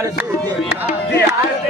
यार शुक्रिया, यार